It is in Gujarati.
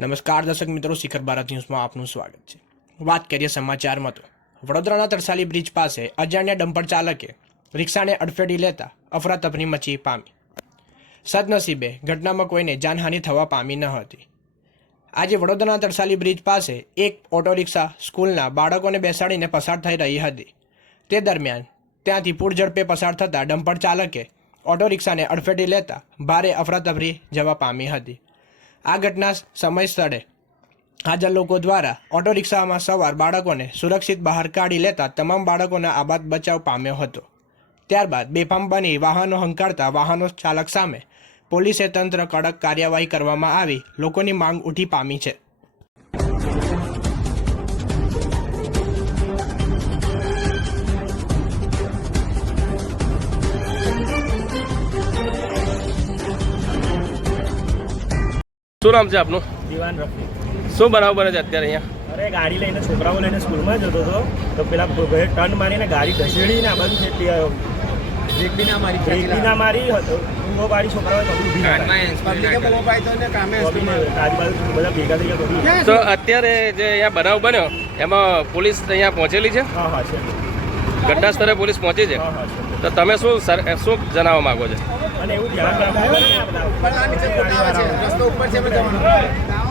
નમસ્કાર દર્શક મિત્રો, શિખર ભારત ન્યૂઝમાં આપનું સ્વાગત છે. વાત કરીએ સમાચારમાં તો. વડોદરાના તરસાલી બ્રિજ પાસે અજાણ્યા ડમ્પર ચાલકે રિક્ષાને અડફેટી લેતા અફરાતફરી મચી પામી. સદનસીબે ઘટનામાં કોઈને જાનહાનિ થવા પામી ન હતી. આજે વડોદરાના તરસાલી બ્રિજ પાસે એક ઓટો રિક્ષા સ્કૂલના બાળકોને બેસાડીને પસાર થઈ રહી હતી. તે દરમિયાન ત્યાંથી પૂરઝડપે પસાર થતા ડમ્પર ચાલકે ઓટો રિક્ષાને અડફેટી લેતા ભારે અફરાતફરી જવા પામી હતી. આ ઘટના સમય સ્થળે હાજર લોકો દ્વારા ઓટો રિક્ષામાં સવાર બાળકોને સુરક્ષિત બહાર કાઢી લેતા તમામ બાળકોના આબાદ બચાવ પામ્યો હતો. ત્યારબાદ બેફામ બની વાહનો હંકારતા વાહનો ચાલક સામે પોલીસે તંત્ર કડક કાર્યવાહી કરવામાં આવી, લોકોની માંગ ઉઠી પામી છે. શું નામ છે આપનું? દિવાન રફી શું બનાવ બને છે અત્યારે અહીંયા? અરે ગાડી લઈને છોકરાઓ લઈને સ્કૂલમાં જતો હતો. તો પેલા ભાઈએ ટર્ન મારીને ગાડી ઘસેડીને આ બંધ આવ્યો બ્રેક બી ના મારી બ્રેક બી ના મારી હતો. ઊંઘો પાડી છોકરાઓ તો ઊભી ના થાય. તો બી આજુબાજુ બધા ભેગા થઈ ગયા તો અત્યારે જે અહીંયા બનાવ બન્યો એમાં પોલીસ અહીંયા પહોંચેલી છે? હા હા છે. ઘટના સ્થળે પોલીસ પહોંચી છે? હા હા છે. તો તમે શું સર- શું જણાવવા માંગો છો? અને એવું ધ્યાન રાખવું નીચે ખોટા આવે છે. રસ્તો ઉપર છે જવાનું